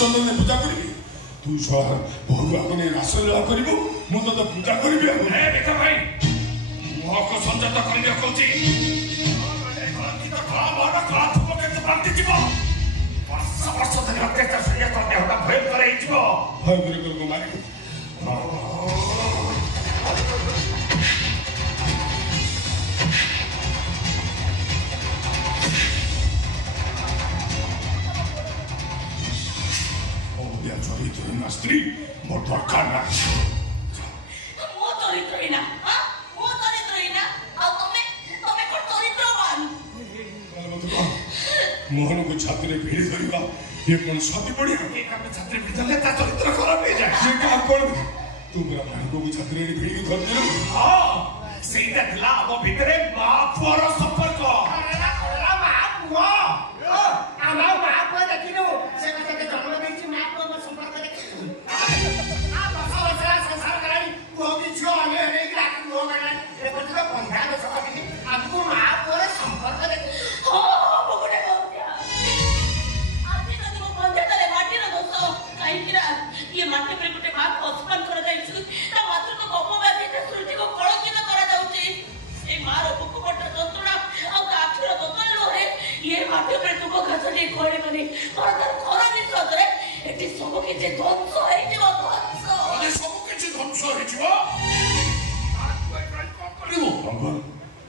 चंदन पूजा करी तू बहु आगे रासलीला कर तो पूजा करी भाई मुह को संजत करने कहूँ वर्ष धरी अत्याचार से देहटा भयंकर भयंकर मारे स्त्री मोर दरकार ना मो चरित्रहीना मो चरित्रहीना आ तमे को चरित्रवान मोहन को छात्री भिड़ी धरिबा ये कोन सती पड़ी एक हम छात्री भिड़ले ता चरित्र खराब हो जाए ये का कोन तू मेरा भाई को छात्री भिड़ी धर दिलो हां सेटा दिला अब भीतरे बाप पुअर संपर्क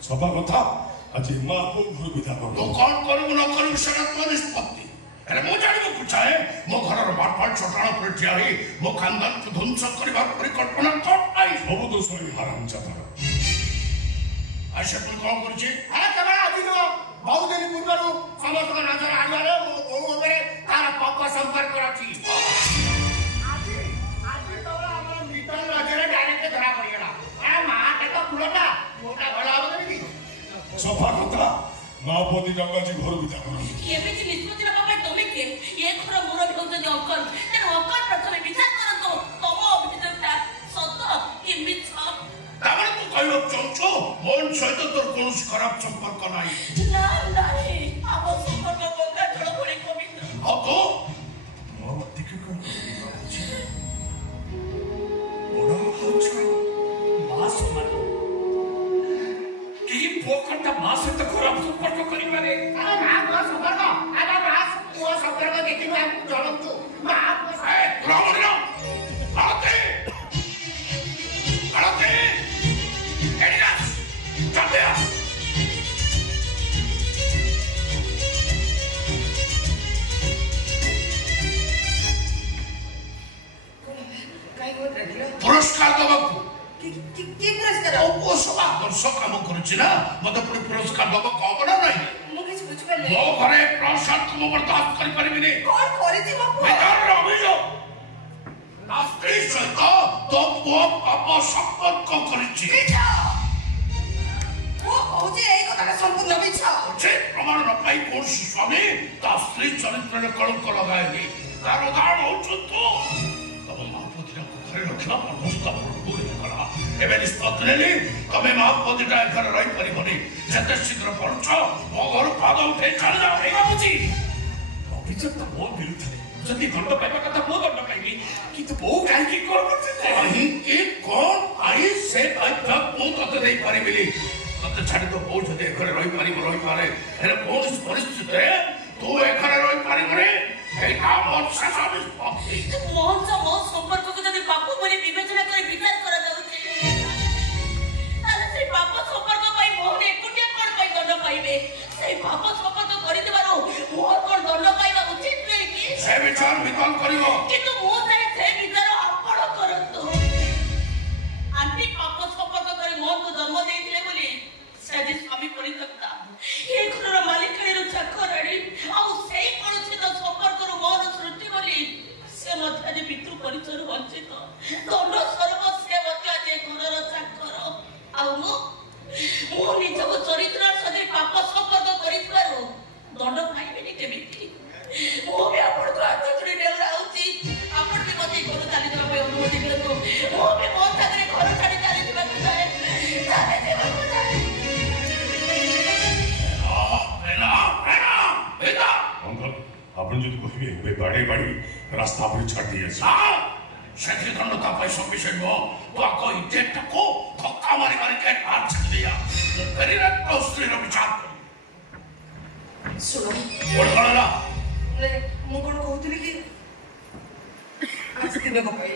सभा कथा आज माँ को घर विदा कर तो कौन करू न करू सेना तो निष्पत्ति अरे मो जानिबो कुछाए मो घरर बाटपाट छोटाण पर ठिया ही मो खानदान को ध्वंस करबार परिकल्पना कर आई सब दोष होई हराम जाता आशा तू कौन करछि अरे केवल आज तो बहुत दिन पूर्वरु समस्त नजर आइबारे मो ओ ओबरे तार पाप संपर्क अछि आज तो हमर मित्र नजर डायरेक्ट धरा पड़ी गेला अरे मां के तो पुरटा मोटा भला होबे सफा कथा मापति गंगाजी घर विदा कर ये भी निष्पत्ति रखा भाई तुम के ये घर मोर भी होते अक्कल तेरे अक्कल प्रथम विचार करतो तम अभिযোগটা सत्य कि मिछ तामर तू कहलो चंचो मन सहित तोर कोन खराब संपर्क नाही ना नाही अब संपर्क गंगा जल पड़े पवित्र हो तो मोर देखि कोन ओडा अच्छा मास मन पोखंड मास तो खराब संपर्क करी मारे अरे मास संपर्क अरे मास वो संपर्क देखिनो हम जणंतु मास ए रावण आते एडियास चल दे काय होत रहिलो पुरस्कार दबकू की पुरस्कार ओ सभा दर्शक काम करूची ना मते पुरी पुरस्कार दब कब ना नाही मु किछ बुझ परले मो घरे प्रसाद को बर्दाश्त करि परिबि नै कोन करिति बापू बेकार अभियोग नास्त्री सहित तो पो पाप संपर्क करिछि वो कहूजे एई कथा संपूर्ण मिछ जे प्रमाण न पाई कोन स्वामी ता स्त्री चरित्र ने कलंक लगाएनी तार उदाहरण होछु तो तब महापति को घरे रखला अवस्था एबे निष्पत्ति लेली तमे महापतिटा घर रही परिबनी जते शीघ्र पहुंच मो घर पाद उठे चल जाओ ए बाबूजी अभिযোগ तो मो विरुद्ध जति दंड पाइबा कथा मो दंड पाइबी किंतु बहु काहे की कोन करते कहीं के कौन आई से तथ्य मो तते देई परिबिली तते छाडी तो बहु जते घर रही पारे हेरे कोन परिस्थिति तू ए घर रही परिबरे ए काम शेष निष्पत्ति मोहन से मो संपर्क को जति बापू बोली विवेचना करे विचार करा जाउछि से पाप संपर्क पाई मोहन एकुटिया कोन पाई दंड पाइबे से पाप संपर्क करि देबारो मोहन कोन दंड पाइबा उचित नै कि से विचार विकल करिवो किंतु मो जाय से विचार आपण करतो आंटी पाप संपर्क करे मोहन को जन्म देइथिले बोली से जे स्वामी परित्यक्ता ए घरर मालिकणीर चाकराणी आ सेई कणसित संपर्क रो मोहन सृष्टि बोली से मध्य जे पितृ परिचय वंचित दंड सर्व से मध्य जे घरर चाकर आ मो निजको चरित्र सदे पाप संपर्क करितबारो दंड पाइबेनी केमिति मो भी आपण को हाथ जोड़ी देउरा होती आपण भी मते घर चाली देबा पे अनुमति दियतो मो भी मो सागरे घर छाडी चाली देबा चाहे चाहे देबा चाहे ना बेटा गाड़ी रास्ता पर छाड़ दिया शेखरी दंड तापाई सब विषय नो तो आको इंटेक्ट को धक्का मारी मारी के हाथ छक दिया मेरी रात को स्त्री रो विचार सुनो बोल करा ले मु कोन कहतली कि आज दिन को भाई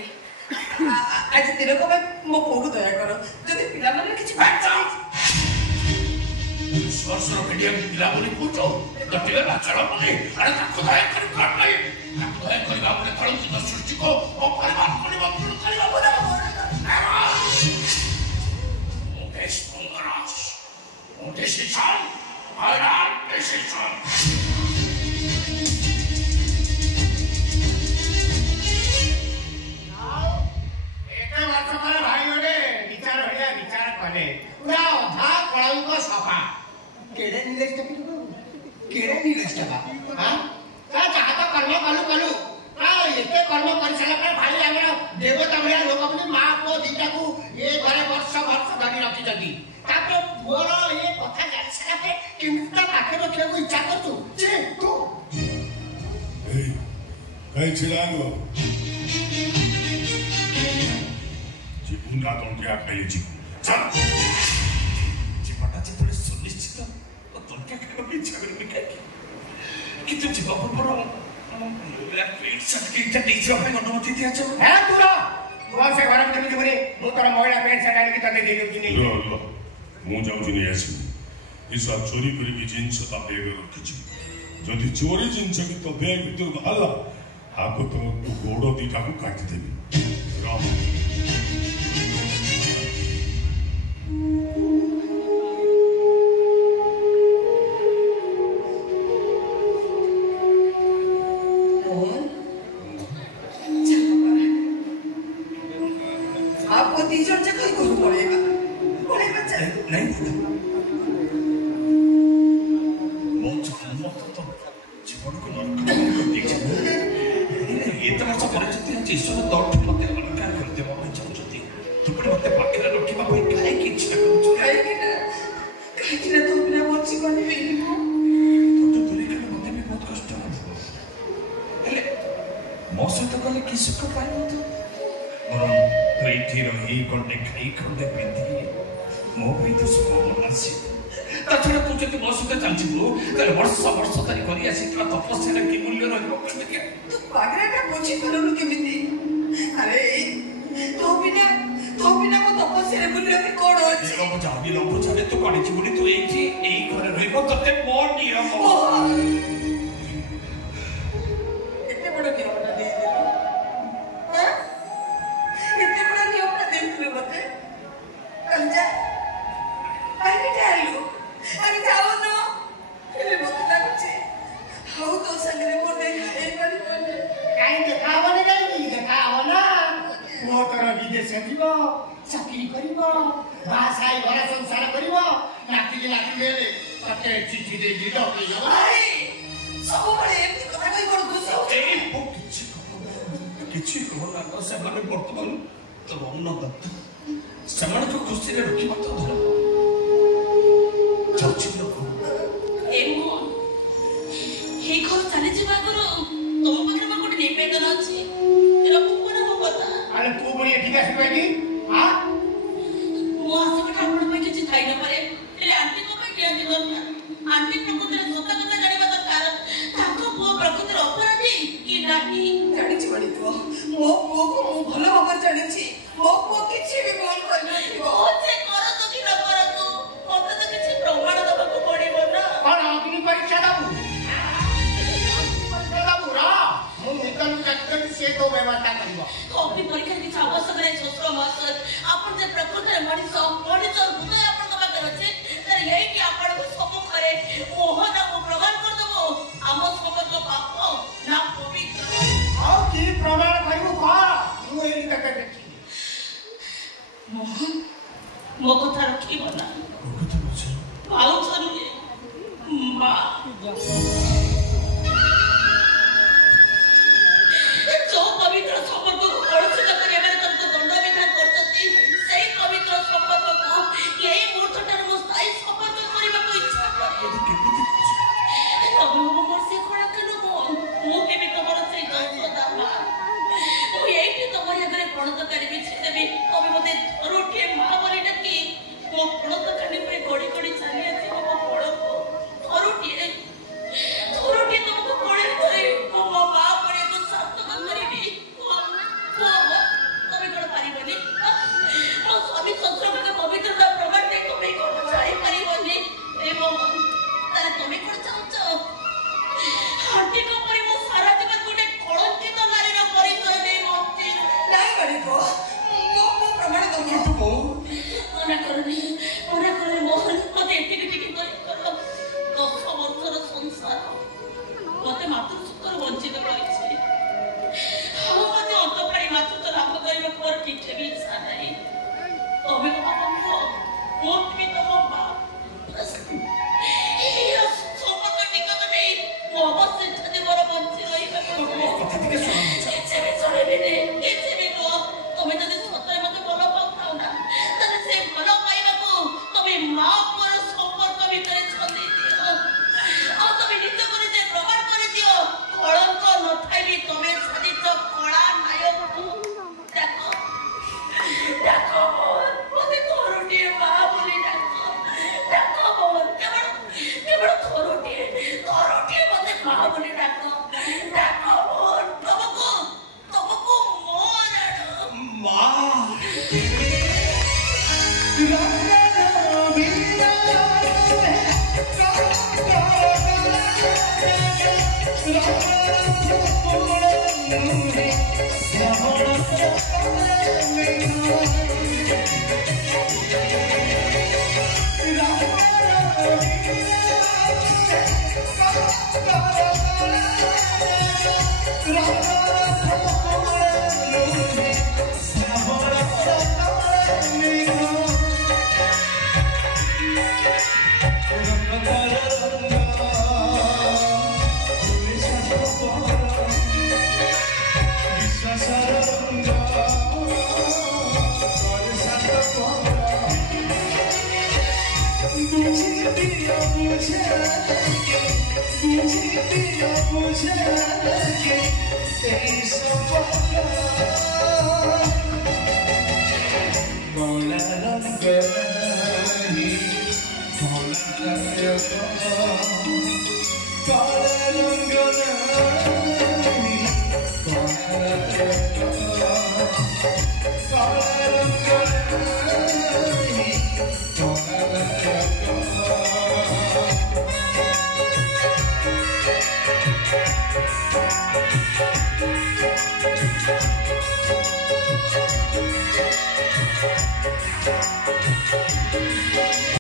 आज दिन को भाई मो को दया करो जदी पिला माने किछि सरसर मीडिया में पिला बोली पूछो तो पिला ना चलो बोली अरे ताको दया करी काट नहीं ताको दया करी बाबू ने कलंकित सृष्टि को और परिवार को निमंत्रण करी बाबू ने Mukesh Mangaraj decision final decision केड़े नीलेश टका हां ता चाहता कर्म कलु कलु आ एते कर्म कर साला पर भाई हमरा देवता भया लोक अपनी मां को दीटा को ए घरे वर्ष धरी रखी जदी तापर मोर ये कथा जानि साला पे किंता पाखे रखिया को इच्छा करतु जे तू ए कई छिलानो जीवना तो क्या कहे जी चल जीवना से थोड़ी सुनिश्चित तो क्या कभी झगड़ में क्या कि तुम जवाब पर पेट सटके इतना टीचर पे अनुमति दिया चो है तूरा तू से गरम करनी जबरे मु तोरा महिला पेट सटाई की तते दे देउ जिनी लो मु जाऊ जिनी आसी इसा चोरी करी की जिंस ता बेग रखछि जदी चोरी जिंस की तो बेग भीतर हल्ला आको तो गोडो दीटा को काट देबी राम ବି ତମେ ମତେ ଥରୁଟିଏ ମା ବୋଲି ଡାକି ମୋ କୋଳ ତ ଖାଲି ପାଇଁ ଗଡ଼ି ଗଡ଼ି ଚାଲି ଆସିବ ମୋ କୋଳକୁ ଥରୁଟିଏ ତମକୁ କୋଳରେ ଧରି ମୋ ମା ପଡ଼ିବାକୁ ସାର୍ଥକ କରିବି ତମେ କଣ ପାରିବନି ମୋ ସ୍ୱାମୀ ଶତ୍ରୁଙ୍କ ପବିତ୍ରତା ପ୍ରମାଣ ଦେଇ ତମେ କଣ ଯାଇପାରିବନି ତାହେଲେ ତମେ କଣ ଚାହୁଁଛ ଆଣ୍ଟିଙ୍କ ପରି ମୋ ସାରା ଜୀବନ ଗୋଟେ କଳଙ୍କିତ ନାରୀର ପରିଚୟ ନେଇ ବଞ୍ଚି ନାଇଁ ମାଳିକ ମୋ ପ୍ରମାଣ ଦଉଛୁ ମନା କରୁନି ମୋହନ ମତେ ଏତିକି ଟିକେ କର 10 ବର୍ଷର ସଂସାର ମତେ ମାତୃ ସୁଖରୁ ବଞ୍ଚିତ କରିଛି ଆଉ ମତେ ଅନ୍ତପାଣି ମାତୃତ୍ୱ ଲାଭ କରିବାକୁ ମୋର ଟିକେ ବି ଇଚ୍ଛା ନାହିଁ ତମେ ମୋ ବାପା ମୁଁ ବି ତମ ମା ସମ୍ପର୍କ ଟିକକ ନେଇ ମୁଁ ଅବଶ୍ୟ ଯଦି ମୋର ବଞ୍ଚି ରହିବାକୁ କିଛି ବି ଶୁଣିବିନି କିଛି ବି ନୁହଁ ତମେ ଯଦି ସତରେ ମତେ ଭଲ ପାଉଥାଉ ନା ତାହେଲେ ସେ ଭଲ ପାଇବାକୁ ତମେ ମା ପୁଅର ସମ୍ପର୍କ ଭିତରେ ଛନ୍ଦେଇ ଦିଅ ଆଉ ତମେ ନିଜକୁ ନିଜେ ପ୍ରମାଣ କରିଦିଅ କଳଙ୍କ ନଥାଇ ବି ତମେ ସାଜିଛ କଳା ନାୟକକୁ ଡାକ ମତେ ଥରୁଟିଏ ମା ବୋଲି ଡାକ କେବଳ ଥରୁଟିଏ ମତେ ମା ବୋଲି ଡାକ ତମକୁ ମୋର ମା Para